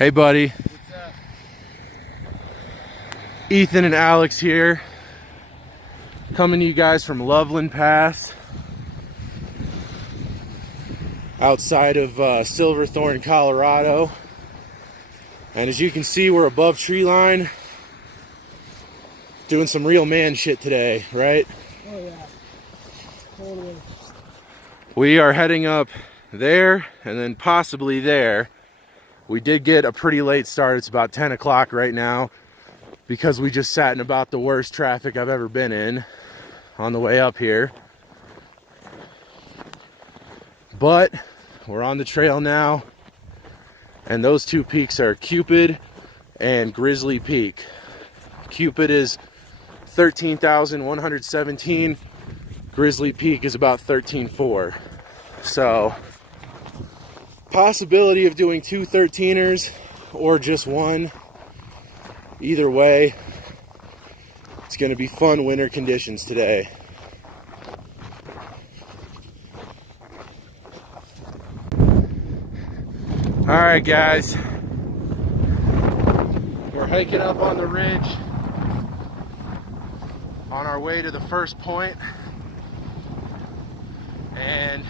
Hey buddy. What's up? Ethan and Alex here, coming to you guys from Loveland Pass, outside of Silverthorne, Colorado. And as you can see, we're above tree line, doing some real man shit today, right? Oh yeah, totally. We are heading up there and then possibly there. We did get a pretty late start. It's about 10 o'clock right now because we just sat in about the worst traffic I've ever been in on the way up here. But we're on the trail now, and those two peaks are Cupid and Grizzly Peak. Cupid is 13,117. Grizzly Peak is about 13,400. So possibility of doing two 13ers or just one. Either way, it's going to be fun winter conditions today. Alright guys, we're hiking up on the ridge on our way to the first point, and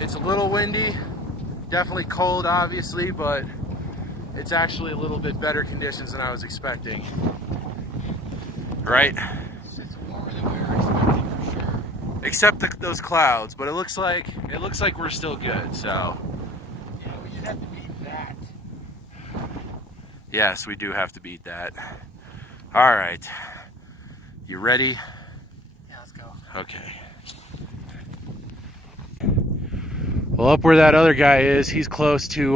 it's a little windy. Definitely cold, obviously, but it's actually a little bit better conditions than I was expecting. Right? It's warmer than we were expecting for sure. Except those clouds, but it looks like we're still good. So Yeah, we just have to beat that. yes, we do have to beat that. All right, you ready? Yeah, let's go. Okay. Well, up where that other guy is, he's close to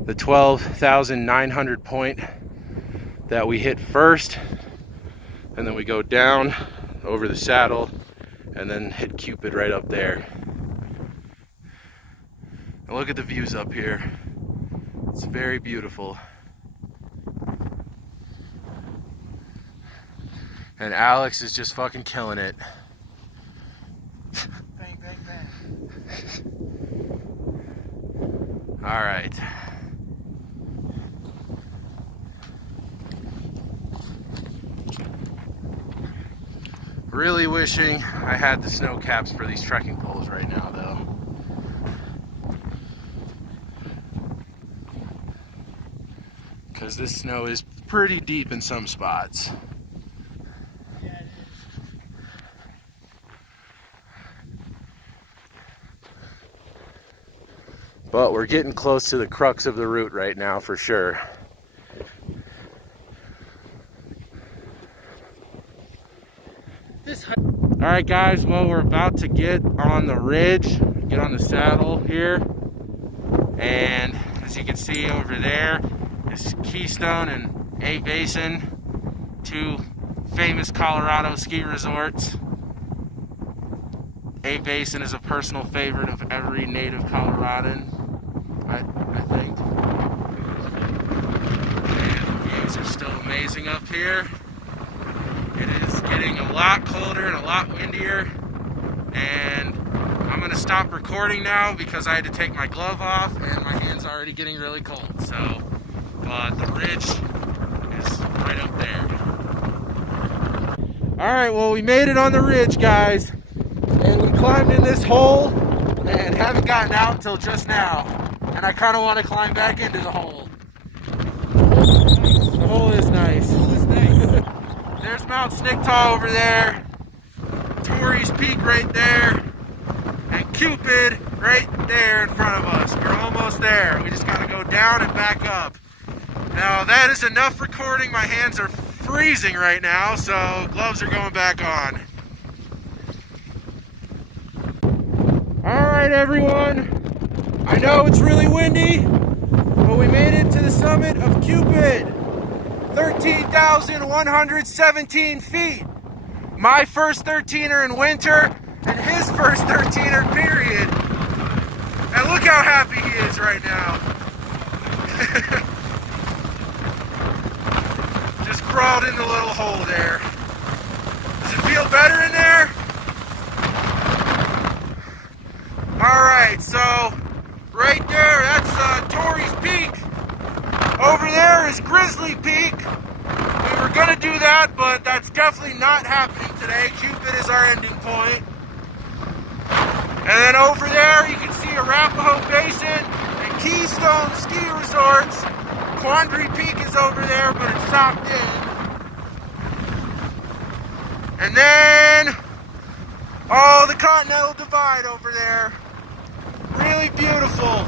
the 12,900 point that we hit first, and then we go down over the saddle and then hit Cupid right up there. And look at the views up here. It's very beautiful. And Alex is just fucking killing it. Bang, bang, bang. All right. Really wishing I had the snow caps for these trekking poles right now, though. Because this snow is pretty deep in some spots. Yeah, it is. But we're getting close to the crux of the route right now for sure. All right guys, well, we're about to get on the ridge, get on the saddle here. And as you can see over there is Keystone and A Basin, two famous Colorado ski resorts. A Basin is a personal favorite of every native Coloradan, I think. And the views are still amazing up here. It is getting a lot colder and a lot windier, and I'm going to stop recording now because I had to take my glove off and my hand's already getting really cold. So, but the ridge is right up there. Alright, well, we made it on the ridge, guys, and we climbed in this hole and haven't gotten out until just now, and I kind of want to climb back into the hole. The hole is nice. Oh, it's nice. There's Mount Snicktaw over there, Torrey's Peak right there, and Cupid right there in front of us. We're almost there. We just gotta go down and back up. Now that is enough recording. My hands are freezing right now, so gloves are going back on. Alright everyone, I know it's really windy, but we made it to the summit of Cupid. 13,117 feet. My first 13er in winter, and his first 13er period. And look how happy he is right now. Just crawled in the little hole there. Does it feel better in there? Alright, so right there, that's Torrey's Peak. that, but that's definitely not happening today. Cupid is our ending point. And then over there, you can see Arapahoe Basin and Keystone Ski Resorts. Quandary Peak is over there, but it's stopped in. And then, oh, the Continental Divide over there. Really beautiful.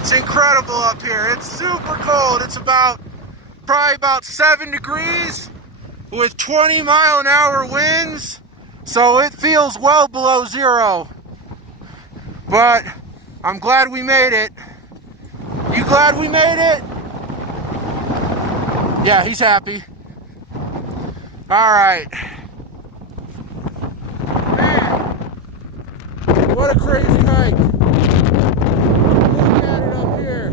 It's incredible up here. It's super cold. It's probably about 7 degrees with 20-mile-an-hour winds. So it feels well below zero. But I'm glad we made it. You glad we made it? Yeah, he's happy. All right. Man, what a crazy hike. Look at it up here.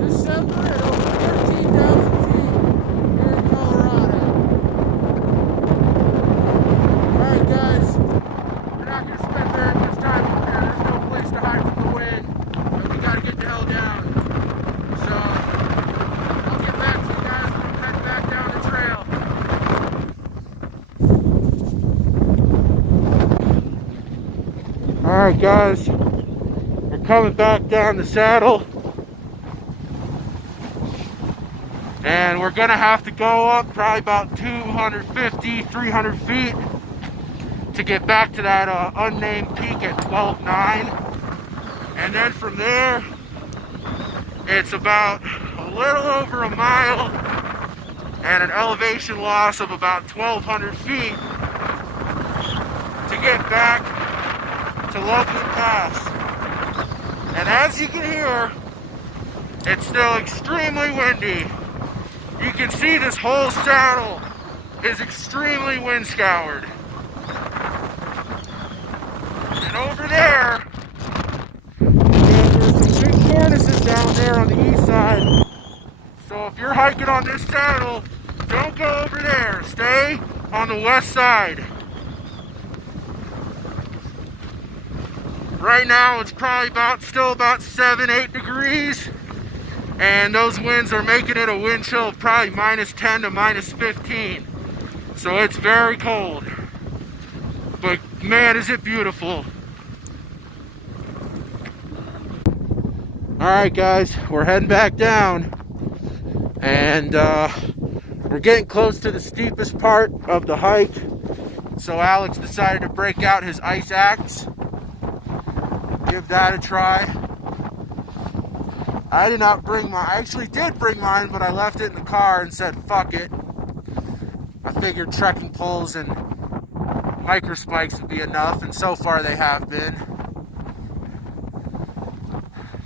December at over 13,000 feet here in Colorado. All right, guys. We're not going to spend very much time up here. There's no place to hide from the wind. But we got to get the hell down. So, I'll get back to you guys when I'm heading back down the trail. Alright guys, we're coming back down the saddle. And we're going to have to go up probably about 250, 300 feet to get back to that unnamed peak at 12.9. And then from there, it's about a little over a mile and an elevation loss of about 1,200 feet to get back to Loveland Pass. And as you can hear, it's still extremely windy. You can see this whole saddle is extremely wind scoured. And over there, there's some big cornices down there on the east side. So if you're hiking on this saddle, don't go over there. Stay on the west side. Right now it's probably still about 7-8 degrees. And those winds are making it a wind chill of probably -10 to -15. So it's very cold. But man, is it beautiful. Alright guys, we're heading back down. And we're getting close to the steepest part of the hike. So Alex decided to break out his ice axe. Give that a try. I did not bring mine. I actually did bring mine, but I left it in the car and said, fuck it. I figured trekking poles and microspikes would be enough, and so far they have been.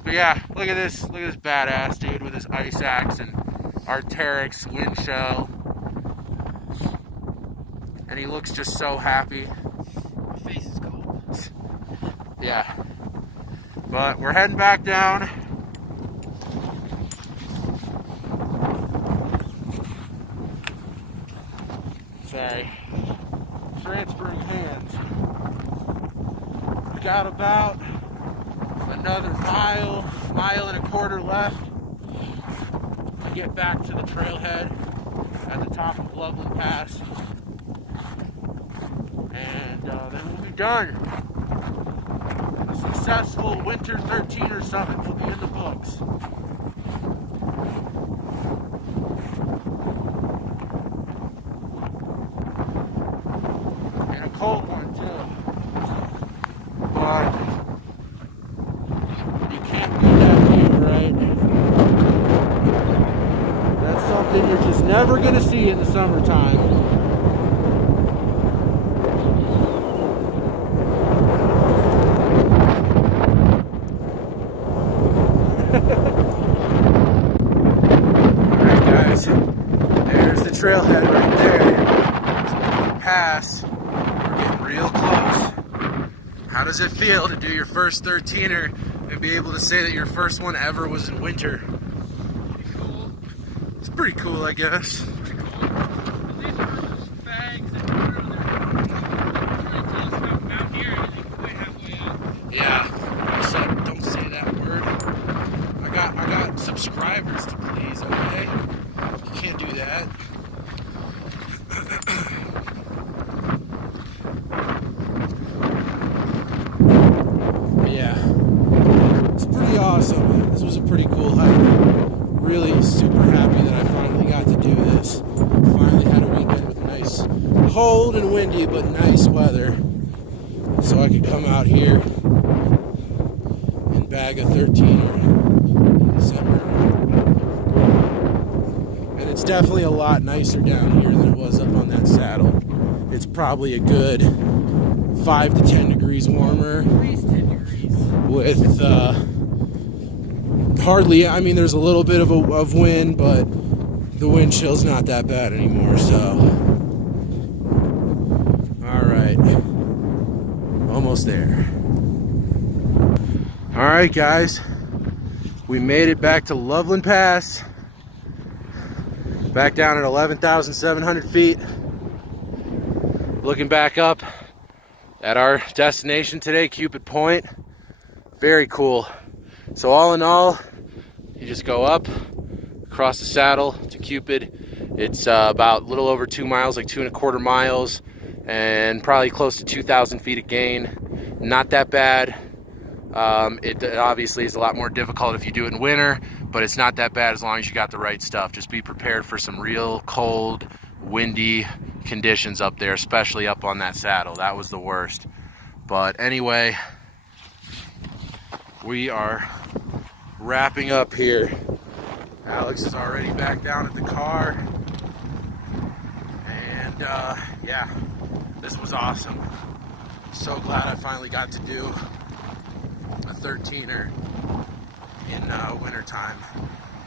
But yeah, look at this badass dude with his ice axe and Arc'teryx wind shell. And he looks just so happy. My face is cold. Yeah. But we're heading back down. Sorry. Transferring hands. We got about another mile and a quarter left to get back to the trailhead at the top of Loveland Pass. And then we'll be done. A successful winter 13er summit will be in the books. And a cold one too. But you can't beat that view, right? That's something you're just never gonna see in the summertime. Alright guys, there's the trailhead right there. It's Loveland Pass. We're getting real close. How does it feel to do your first 13er and be able to say that your first one ever was in winter? Pretty cool. It's pretty cool, I guess. Pretty cool. At least we're just fags and we're on there. Trying to tell us about Mountaineer and I think we're way halfway up. Yeah, so don't say that word. windy, but nice weather. So I could come out here and bag a 13er in December. And it's definitely a lot nicer down here than it was up on that saddle. It's probably a good 5 to 10 degrees warmer. At least 10 degrees. With hardly, I mean, there's a little bit of wind, but the wind chill's not that bad anymore, so. Alright. Almost there. Alright, guys. We made it back to Loveland Pass. Back down at 11,700 feet. Looking back up at our destination today, Cupid Point. Very cool. So all in all, you just go up, across the saddle to Cupid. It's about a little over 2 miles, like 2.25 miles, and probably close to 2,000 feet of gain. Not that bad. It obviously is a lot more difficult if you do it in winter, but it's not that bad as long as you got the right stuff. Just be prepared for some real cold, windy conditions up there, especially up on that saddle. That was the worst. But anyway, we are wrapping up here. Alex is already back down at the car. And yeah, this was awesome. So glad I finally got to do a 13er in winter time.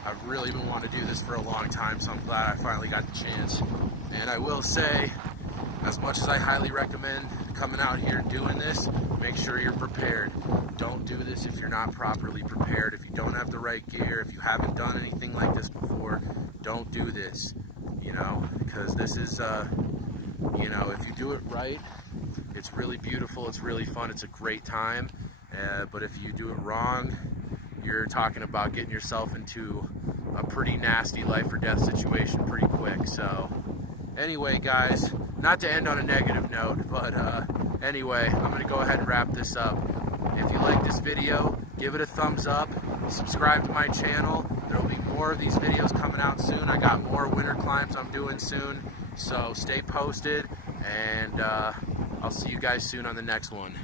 I've really been wanting to do this for a long time, so I'm glad I finally got the chance. And I will say, as much as I highly recommend coming out here and doing this, make sure you're prepared. Don't do this if you're not properly prepared. If you don't have the right gear, if you haven't done anything like this before, don't do this, you know, because this is, you know, if you do it right, it's really beautiful, it's really fun, it's a great time. But if you do it wrong, you're talking about getting yourself into a pretty nasty life or death situation pretty quick. So anyway, guys, not to end on a negative note, but anyway, I'm going to go ahead and wrap this up. If you like this video, give it a thumbs up, subscribe to my channel. There will be more of these videos coming out soon. I got more winter climbs I'm doing soon, so stay posted, and I'll see you guys soon on the next one.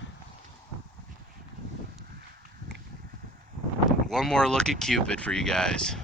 One more look at Cupid for you guys.